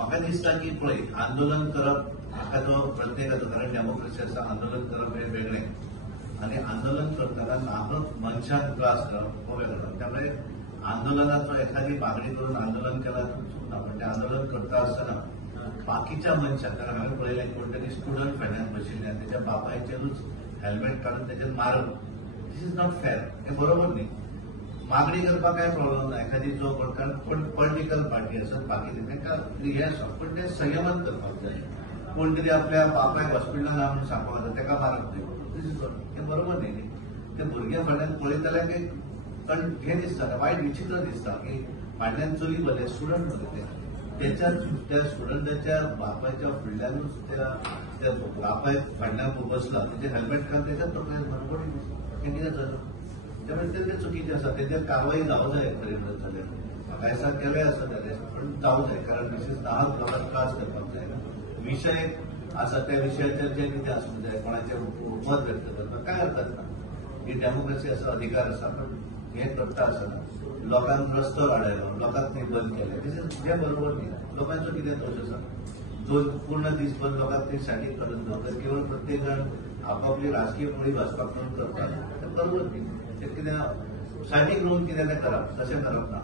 म्हाका दिसता की पळय आंदोलन करप हाका जो प्रत्येकाचो, कारण डेमोक्रेसी आसा, आंदोलन करप हे वेगळें आणि आंदोलन करतना नाहक मनशाक त्रास करप हो वेगळो. त्यामुळे आंदोलनाचो एखादी मागणी करून आंदोलन केला चूक ना, पण ते आंदोलन करता आसतना बाकीच्या मनशाक, कारण हांवें पळयलें कोण तरी स्टुडंट फाटल्यान बशिल्ले आनी तेच्या बापायचेरूच हेल्मेट काडून तेचेर मारप. दिस इज नॉट फेअर, हे बरोबर न्ही. मागणी करपाक काय प्रॉब्लेम ना, एखादी जो पॉलिटिकल पार्टी आसत बाकी तांकां हे आसा, पण ते संयमन करपाक जाय. कोण तरी आपल्या बापायक हॉस्पिटलान ना म्हणून सांगपाक जाता तेका मारप न्ही, हे बरोबर न्ही. ते भुरगे फाटल्यान पळयतल्याक एक हे दिसता, वायट विचित्र दिसता की फाटल्यान चली बरे स्टुडंट बरे त्या स्टुडंटाच्या बापायच्या फुडल्यानूच त्या बापायक फाटल्यान बसला, तेजे हेल्मेट काडून त्याच्याच तकलेर मारप हे कितें जालें. त्यामुळे ते चुकीचे आसा, तेजेर कारवाई जावं जाय. खरें जाल्यार म्हाका दिसता केले आसा जाल्यार, पण जावं जाय, कारण विशेष नाहक लोकांक त्रास करपाक जायना. विशय आसा त्या विशयाचेर जे कितें आसूंक जाय, कोणाचें मत व्यक्त करपाक काय हरकत ना. ही डेमोक्रेसी आसा, अधिकार आसा, पण हे करता आसतना लोकांक रस्त्यार हाडयलो, लोकांक थंय बंद केले, हे बरोबर न्ही. लोकांचो कितें दोश आसा. पूर्ण दिसभर लोकांक थंय स्टँडींग करून दवरतात, केवळ प्रत्येक जाण आपापली राजकीय पोळी भाजपाक म्हणून करतात, ते बरोबर न्ही. ते कितें स्टँडींग रोवन कितें तें करप, तशें करप ना.